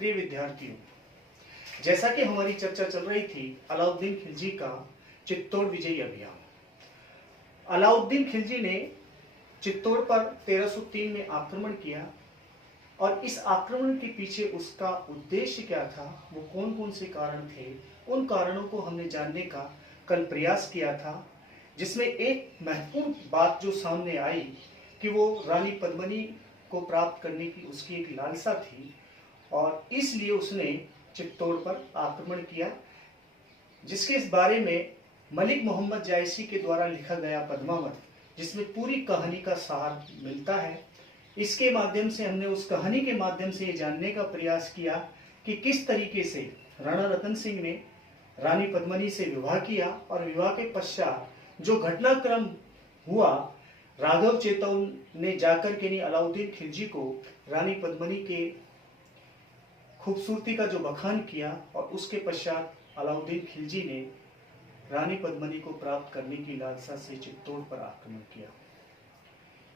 प्रिय विद्यार्थियों, जैसा कि हमारी चर्चा चल रही थी अलाउद्दीन खिलजी का चित्तौड़ विजयी अभियान। अलाउद्दीन खिलजी ने चित्तौड़ पर 1303 में आक्रमण किया और इस आक्रमण के पीछे उसका उद्देश्य क्या था, वो कौन कौन से कारण थे, उन कारणों को हमने जानने का कल प्रयास किया था, जिसमें एक महत्वपूर्ण बात जो सामने आई कि वो रानी पद्मिनी को प्राप्त करने की उसकी एक लालसा थी और इसलिए उसने चित्तौड़ पर आक्रमण किया, जिसके इस बारे में मलिक मोहम्मद जायसी के द्वारा लिखा गया पद्मावत, जिसमें पूरी कहानी का सार मिलता है। इसके माध्यम से हमने उस कहानी के माध्यम से ये जानने का प्रयास किया कि किस तरीके से राणा रतन सिंह ने रानी पद्मिनी से विवाह किया और विवाह के पश्चात जो घटनाक्रम हुआ, राघव चेतौन ने जाकर के अलाउद्दीन खिलजी को रानी पद्मिनी के खूबसूरती का जो बखान किया और उसके पश्चात अलाउद्दीन खिलजी ने रानी पद्मिनी को प्राप्त करने की लालसा से चित्तौड़ पर आक्रमण किया।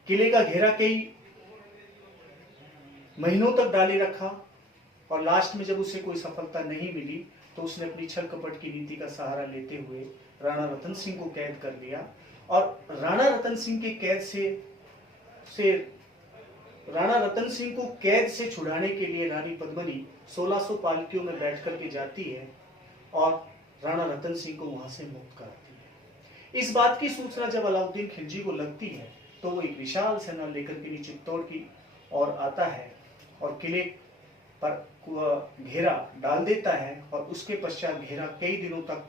किले का घेरा कई महीनों तक डाले रखा और लास्ट में जब उसे कोई सफलता नहीं मिली तो उसने अपनी छल कपट की नीति का सहारा लेते हुए राणा रतन सिंह को कैद कर लिया और राणा रतन सिंह के कैद से राणा रतन सिंह को कैद से छुड़ाने के लिए रानी पद्मिनी 1600 पालकियों में बैठ कर के जाती है और राणा रतन सिंह को वहां से मुक्त कराती है। इस बात की सूचना जब अलाउद्दीन खिलजी को लगती है तो वो एक विशाल सेना लेकर के चित्तौड़ की ओर आता है और किले पर घेरा डाल देता है और उसके पश्चात घेरा कई दिनों तक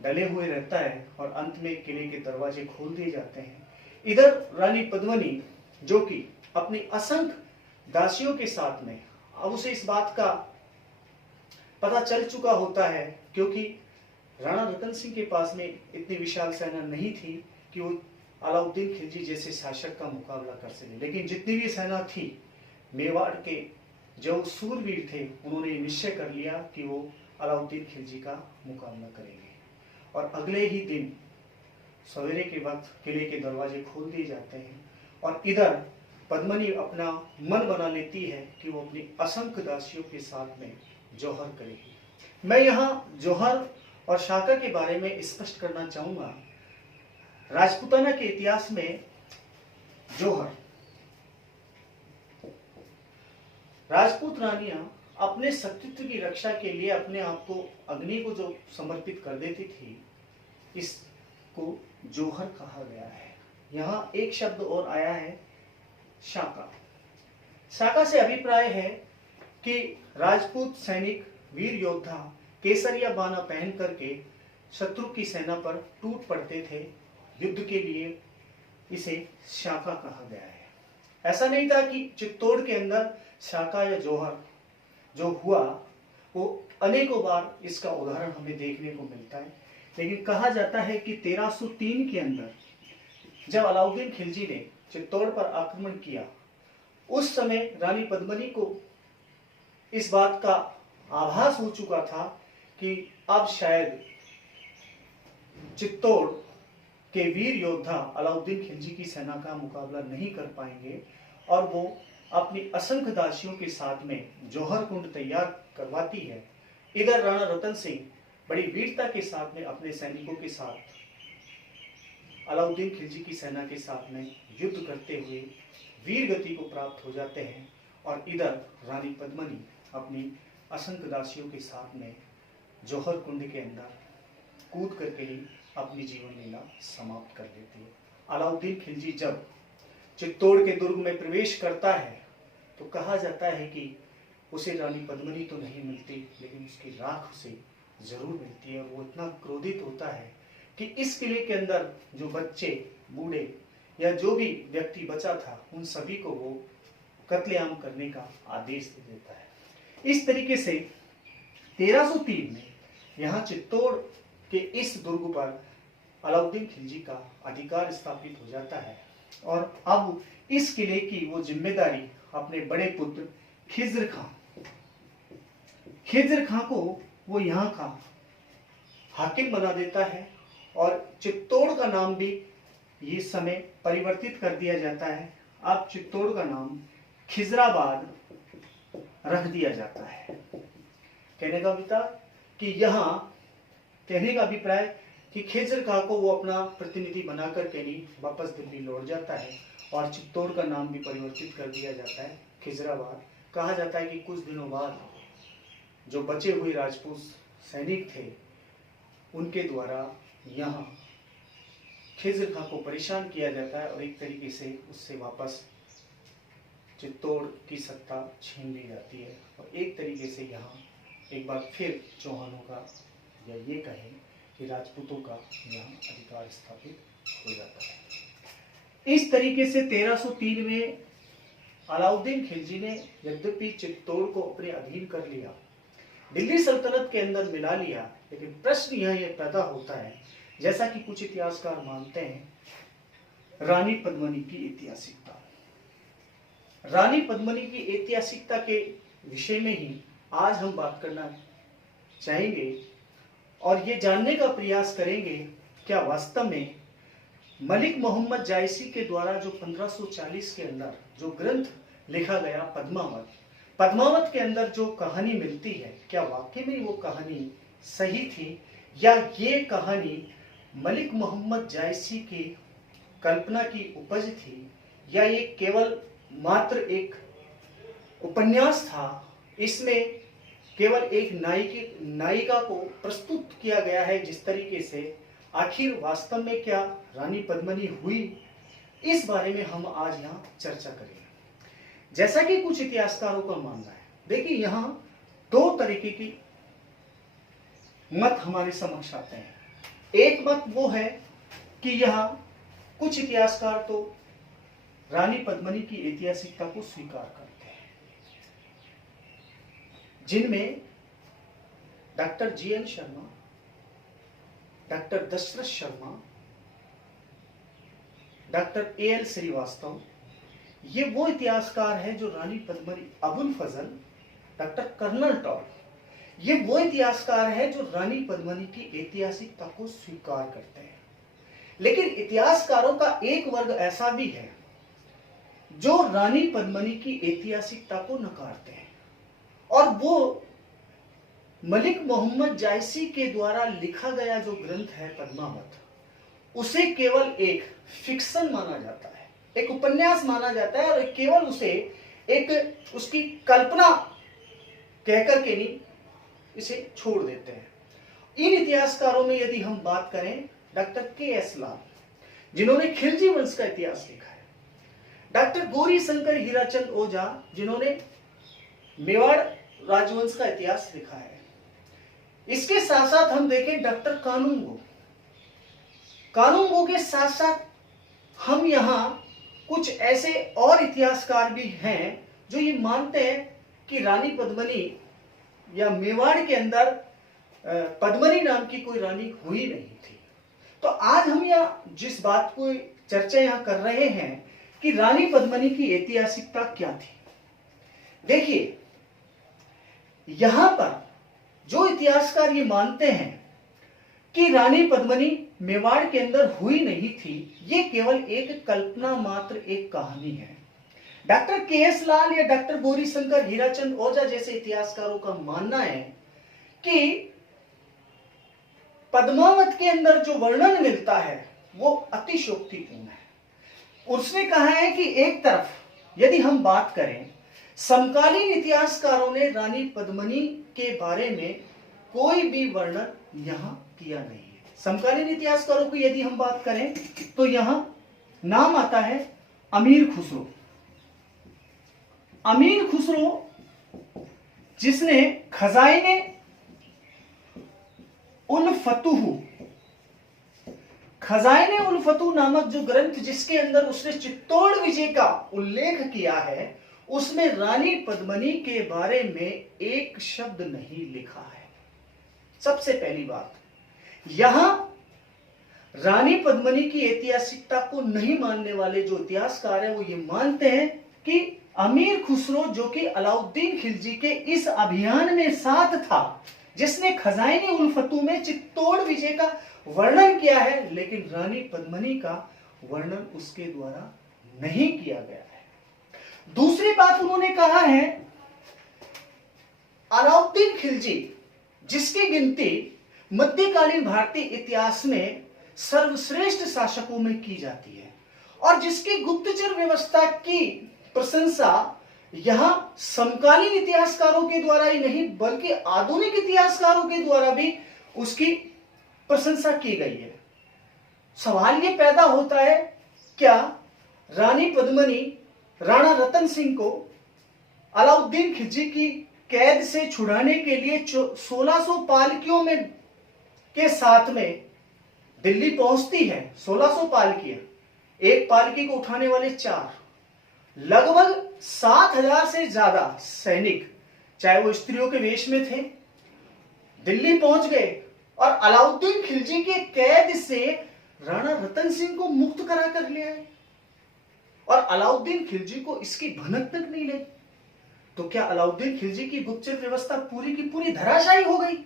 डले हुए रहता है और अंत में किले के दरवाजे खोल दिए जाते हैं। इधर रानी पद्मिनी, जो कि अपनी असंख्य दासियों के साथ में, अब उसे इस बात का पता चल चुका होता है क्योंकि राणा रतन सिंह के पास में इतनी विशाल सेना नहीं थी कि वो अलाउद्दीन खिलजी जैसे शासक का मुकाबला कर सके, लेकिन जितनी भी सेना थी, मेवाड़ के जो सूरवीर थे, उन्होंने निश्चय कर लिया कि वो अलाउद्दीन खिलजी का मुकाबला करेंगे और अगले ही दिन सवेरे के वक्त किले के दरवाजे खोल दिए जाते हैं और इधर पद्मिनी अपना मन बना लेती है कि वो अपनी असंख्य दासियों के साथ में जौहर करेगी। मैं यहाँ जौहर और शाका के बारे में स्पष्ट करना चाहूंगा। राजपूताना के इतिहास में जौहर, राजपूत रानियां अपने सतीत्व की रक्षा के लिए अपने आप को अग्नि को जो समर्पित कर देती थी, इसको जौहर कहा गया है। यहाँ एक शब्द और आया है, शाका। शाका से अभिप्राय है कि राजपूत सैनिक वीर योद्धा केसरिया बाना पहन करके शत्रु की सेना पर टूट पड़ते थे युद्ध के लिए, इसे शाका कहा गया है। ऐसा नहीं था कि चित्तौड़ के अंदर शाका या जौहर जो हुआ वो अनेकों बार इसका उदाहरण हमें देखने को मिलता है, लेकिन कहा जाता है कि 1303 के अंदर जब अलाउद्दीन खिलजी ने चित्तौड़ पर आक्रमण किया, उस समय रानी पद्मिनी को इस बात का आभास हो चुका था कि अब शायद चित्तौड़ के वीर योद्धा अलाउद्दीन खिलजी की सेना का मुकाबला नहीं कर पाएंगे और वो अपनी असंख्य दासियों के साथ में जौहर कुंड तैयार करवाती है। इधर राणा रतन सिंह बड़ी वीरता के साथ में अपने सैनिकों के साथ अलाउद्दीन खिलजी की सेना के साथ में युद्ध करते हुए वीर गति को प्राप्त हो जाते हैं और इधर रानी पद्मिनी अपनी असंख्य दासियों के साथ में जौहर कुंड के अंदर कूद करके ही अपनी जीवन लीला समाप्त कर देती है। अलाउद्दीन खिलजी जब चित्तौड़ के दुर्ग में प्रवेश करता है तो कहा जाता है कि उसे रानी पद्मिनी तो नहीं मिलती, लेकिन उसकी राख उसे जरूर मिलती है और वो इतना क्रोधित होता है कि इस किले के अंदर जो बच्चे, बूढ़े या जो भी व्यक्ति बचा था, उन सभी को वो कत्लेआम करने का आदेश दे देता है। इस तरीके से 1303 में यहाँ चित्तौड़ के इस दुर्ग पर अलाउद्दीन खिलजी का अधिकार स्थापित हो जाता है और अब इस किले की वो जिम्मेदारी अपने बड़े पुत्र खिज्र खां को वो यहाँ का हाकिम बना देता है और चित्तौड़ का नाम भी इस समय परिवर्तित कर दिया जाता है। अब चित्तौड़ का नाम खिजराबाद रख दिया जाता है। कहने का अभिप्राय कि खिज्र खां को वो अपना प्रतिनिधि बनाकर कैनी वापस दिल्ली लौट जाता है और चित्तौड़ का नाम भी परिवर्तित कर दिया जाता है खिजराबाद। कहा जाता है कि कुछ दिनों बाद जो बचे हुए राजपूत सैनिक थे उनके द्वारा यहाँ खिज्र खां को परेशान किया जाता है और एक तरीके से उससे वापस चित्तौड़ की सत्ता छीन ली जाती है और एक तरीके से यहाँ एक बार फिर चौहानों का या ये कहें कि राजपूतों का यहाँ अधिकार स्थापित हो जाता है। इस तरीके से 1303 में अलाउद्दीन खिलजी ने यद्यपि चित्तौड़ को अपने अधीन कर लिया, दिल्ली सल्तनत के अंदर मिला लिया, लेकिन प्रश्न यह पैदा होता है, जैसा कि कुछ इतिहासकार मानते हैं, रानी पद्मिनी की ऐतिहासिकता। रानी पद्मिनी की ऐतिहासिकता के विषय में ही आज हम बात करना चाहेंगे और ये जानने का प्रयास करेंगे क्या वास्तव में मलिक मोहम्मद जायसी के द्वारा जो 1540 के अंदर जो ग्रंथ लिखा गया पद्मावत के अंदर जो कहानी मिलती है, क्या वाकई में वो कहानी सही थी या ये कहानी मलिक मोहम्मद जायसी की कल्पना की उपज थी या ये केवल मात्र एक उपन्यास था, इसमें केवल एक नायिका को प्रस्तुत किया गया है जिस तरीके से। आखिर वास्तव में क्या रानी पद्मिनी हुई, इस बारे में हम आज यहाँ चर्चा करेंगे। जैसा कि कुछ इतिहासकारों का मानना है, देखिए यहाँ दो तरीके की मत हमारे समक्ष आते हैं। एक मत वो है कि यहाँ कुछ इतिहासकार तो रानी पद्मिनी की ऐतिहासिकता को स्वीकार करते हैं, जिनमें doctor G N Sharma, doctor Dasharath Sharma, doctor A L Srivastava, ये वो इतिहासकार हैं जो Rani Padmini, Abul Fazal, doctor colonel Tod, ये वो इतिहासकार हैं जो रानी पद्मिनी की ऐतिहासिकता को स्वीकार करते हैं। लेकिन इतिहासकारों का एक वर्ग ऐसा भी है जो रानी पद्मिनी की ऐतिहासिकता को नकारते हैं और वो मलिक मोहम्मद जायसी के द्वारा लिखा गया जो ग्रंथ है पद्मावत, उसे केवल एक फिक्शन माना जाता है, एक उपन्यास माना जाता है और केवल उसे एक उसकी कल्पना कहकर के नहीं इसे छोड़ देते हैं। इन इतिहासकारों में यदि हम बात करें, डॉक्टर के.एस. लाल, जिन्होंने खिलजी वंश का इतिहास लिखा है, डॉक्टर गौरी शंकर हीराचंद ओझा, जिन्होंने मेवाड़ राजवंश का इतिहास लिखा है। इसके साथ साथ हम देखें डॉक्टर कानूंगो के साथ साथ हम यहाँ कुछ ऐसे और इतिहासकार भी हैं जो ये मानते हैं कि रानी पद्मिनी या मेवाड़ के अंदर पद्मिनी नाम की कोई रानी हुई नहीं थी। तो आज हम यहाँ जिस बात को चर्चा यहाँ कर रहे हैं कि रानी पद्मिनी की ऐतिहासिकता क्या थी, देखिए यहां पर जो इतिहासकार ये मानते हैं कि रानी पद्मिनी मेवाड़ के अंदर हुई नहीं थी, ये केवल एक कल्पना मात्र एक कहानी है। Doctor K S. लाल या डॉक्टर गौरी शंकर हीराचंद ओझा जैसे इतिहासकारों का मानना है कि पद्मावत के अंदर जो वर्णन मिलता है वो अतिशयोक्तिपूर्ण है। उसने कहा है कि एक तरफ यदि हम बात करें, समकालीन इतिहासकारों ने रानी पद्मिनी के बारे में कोई भी वर्णन यहां किया नहीं है। समकालीन इतिहासकारों की यदि हम बात करें तो यहां नाम आता है अमीर खुसरो। अमीर खुसरो जिसने खजाइने उल फतूह नामक जो ग्रंथ जिसके अंदर उसने चित्तौड़ विजय का उल्लेख किया है, उसमें रानी पद्मिनी के बारे में एक शब्द नहीं लिखा है। सबसे पहली बात, यहां रानी पद्मिनी की ऐतिहासिकता को नहीं मानने वाले जो इतिहासकार हैं वो ये मानते हैं कि अमीर खुसरो जो कि अलाउद्दीन खिलजी के इस अभियान में साथ था, जिसने खजाइने उल फतूह में चित्तौड़ विजय का वर्णन किया है, लेकिन रानी पद्मिनी का वर्णन उसके द्वारा नहीं किया गया है। दूसरी बात उन्होंने कहा है अलाउद्दीन खिलजी, जिसकी गिनती मध्यकालीन भारतीय इतिहास में सर्वश्रेष्ठ शासकों में की जाती है और जिसकी गुप्तचर व्यवस्था की प्रशंसा यहां समकालीन इतिहासकारों के द्वारा ही नहीं बल्कि आधुनिक इतिहासकारों के द्वारा भी उसकी प्रशंसा की गई है। सवाल यह पैदा होता है, क्या रानी पद्मिनी राणा रतन सिंह को अलाउद्दीन खिलजी की कैद से छुड़ाने के लिए 1600 पालकियों में के साथ में दिल्ली पहुंचती है? 1600 पालकियां, एक पालकी को उठाने वाले 4, लगभग 7000 से ज्यादा सैनिक, चाहे वो स्त्रियों के वेश में थे, दिल्ली पहुंच गए और अलाउद्दीन खिलजी के कैद से राणा रतन सिंह को मुक्त करा कर ले आए और अलाउद्दीन खिलजी को इसकी भनक तक नहीं लगी। तो क्या अलाउद्दीन खिलजी की गुप्तचर व्यवस्था पूरी की पूरी धराशायी हो गई?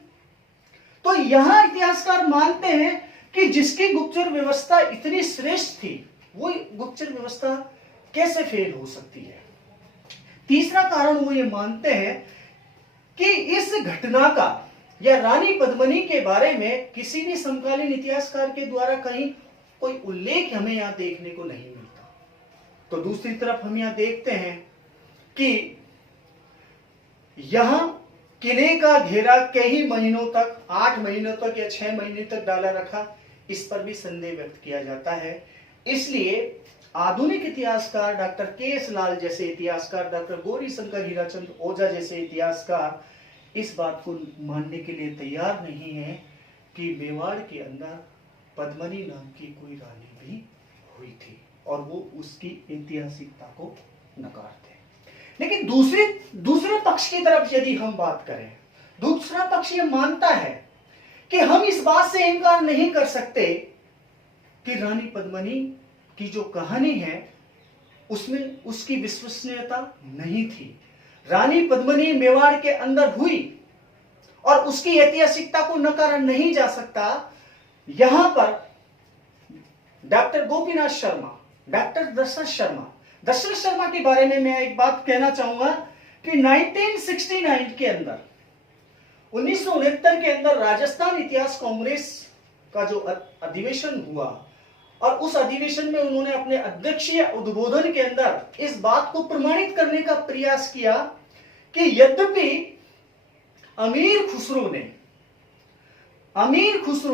तो यहां इतिहासकार मानते हैं कि जिसकी गुप्तचर व्यवस्था इतनी श्रेष्ठ थी, वो गुप्तचर व्यवस्था कैसे फेल हो सकती है? तीसरा कारण वो ये मानते हैं कि इस घटना का या रानी पद्मिनी के बारे में किसी भी समकालीन इतिहासकार के द्वारा कहीं कोई उल्लेख हमें यहां देखने को नहीं मिलता। तो दूसरी तरफ हम यहां देखते हैं कि यहां किले का घेरा कई महीनों तक, 8 महीनों तक या 6 महीने तक डाला रखा, इस पर भी संदेह व्यक्त किया जाता है। इसलिए आधुनिक इतिहासकार डॉक्टर के.एस. लाल जैसे इतिहासकार, डॉक्टर गौरी शंकर हीराचंद ओझा जैसे इतिहासकार इस बात को मानने के लिए तैयार नहीं है कि मेवाड़ के अंदर पद्मिनी नाम की कोई रानी भी हुई थी और वो उसकी ऐतिहासिकता को नकारते हैं। लेकिन दूसरे पक्ष की तरफ यदि हम बात करें, दूसरा पक्ष ये मानता है कि हम इस बात से इनकार नहीं कर सकते कि रानी पद्मिनी की जो कहानी है उसमें उसकी विश्वसनीयता नहीं थी। रानी पद्मिनी मेवाड़ के अंदर हुई और उसकी ऐतिहासिकता को नकारा नहीं जा सकता। यहां पर डॉक्टर गोपीनाथ शर्मा, डॉक्टर दशरथ शर्मा के बारे में मैं एक बात कहना चाहूंगा कि 1969 के अंदर, 1969 के अंदर राजस्थान इतिहास कांग्रेस का जो अधिवेशन हुआ और उस अधिवेशन में उन्होंने अपने अध्यक्षीय उद्बोधन के अंदर इस बात को प्रमाणित करने का प्रयास किया कि यद्यपि अमीर खुसरो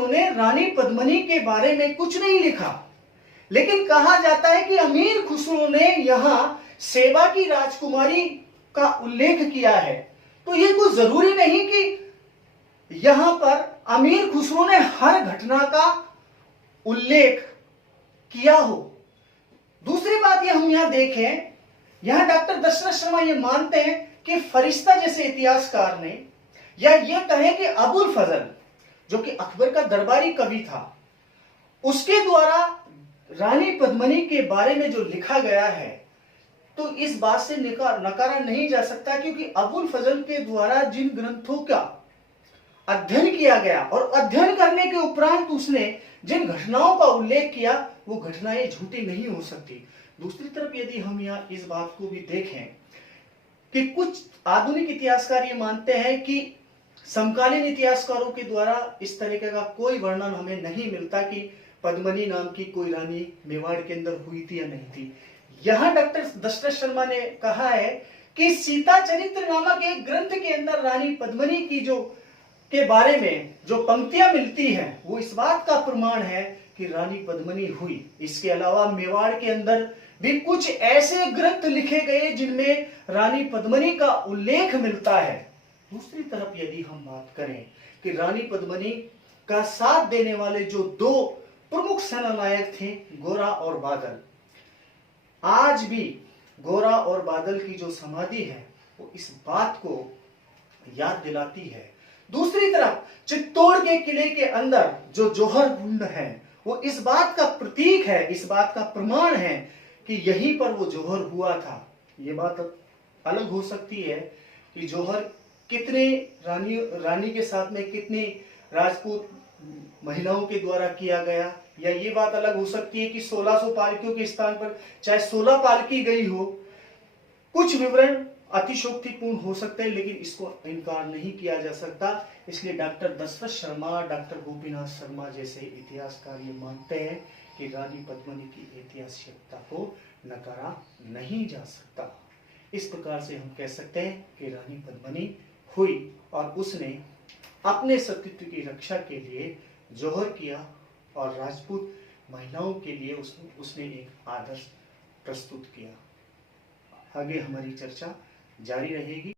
ने रानी पद्मिनी के बारे में कुछ नहीं लिखा, लेकिन कहा जाता है कि अमीर खुसरो ने यहां सेवा की राजकुमारी का उल्लेख किया है। तो यह कुछ जरूरी नहीं कि यहां पर अमीर खुसरो ने हर घटना का उल्लेख किया हो। दूसरी बात ये हम यहां देखें, यहां डॉक्टर दशरथ शर्मा ये मानते हैं कि फरिश्ता जैसे इतिहासकार ने, या ये कहें कि अबुल फजल जो कि अकबर का दरबारी कवि था, उसके द्वारा रानी पद्मिनी के बारे में जो लिखा गया है, तो इस बात से नकारा नहीं जा सकता क्योंकि अबुल फजल के द्वारा जिन ग्रंथों का अध्ययन किया गया और अध्ययन करने के उपरांत उसने जिन घटनाओं का उल्लेख किया, वो घटनाएं झूठी नहीं हो सकती। दूसरी तरफ यदि हम यहाँ इस बात को भी देखें कि कुछ आधुनिक इतिहासकार ये मानते हैं कि समकालीन इतिहासकारों के द्वारा इस तरीके का कोई वर्णन हमें नहीं मिलता कि पद्मिनी नाम की कोई रानी मेवाड़ के अंदर हुई थी या नहीं थी। यहां डॉक्टर दशरथ शर्मा ने कहा है कि सीता चरित्र नामक एक ग्रंथ के अंदर रानी पद्मिनी की के बारे में जो पंक्तियां मिलती हैं वो इस बात का प्रमाण है कि रानी पद्मिनी हुई। इसके अलावा मेवाड़ के अंदर भी कुछ ऐसे ग्रंथ लिखे गए जिनमें रानी पद्मिनी का उल्लेख मिलता है। दूसरी तरफ यदि हम बात करें कि रानी पद्मिनी का साथ देने वाले जो 2 प्रमुख सेनानायक थे, गोरा और बादल, आज भी गोरा और बादल की जो समाधि है वो इस बात को याद दिलाती है। दूसरी तरफ चित्तौड़ के किले के अंदर जो जौहर कुंड है वो इस बात का प्रतीक है, इस बात का प्रमाण है कि यहीं पर वो जौहर हुआ था। ये बात अलग हो सकती है कि जौहर कितने रानी के साथ में कितनी राजपूत महिलाओं के द्वारा किया गया, या ये बात अलग हो सकती है कि 1600 पालकियों के स्थान पर चाहे 16 पालकी गई हो। कुछ विवरण अतिशोक्तिपूर्ण हो सकता है, लेकिन इसको इनकार नहीं किया जा सकता। इसलिए डॉक्टर दशरथ शर्मा, डॉक्टर गोपीनाथ शर्मा जैसे इतिहासकार ये मानते हैं कि रानी पद्मिनी की ऐतिहासिकता को नकारा नहीं जा सकता। इस प्रकार से हम कह सकते हैं कि रानी पद्मिनी हुई और उसने अपने सतीत्व की रक्षा के लिए जौहर किया और राजपूत महिलाओं के लिए उसने एक आदर्श प्रस्तुत किया। आगे हमारी चर्चा जारी रहेगी।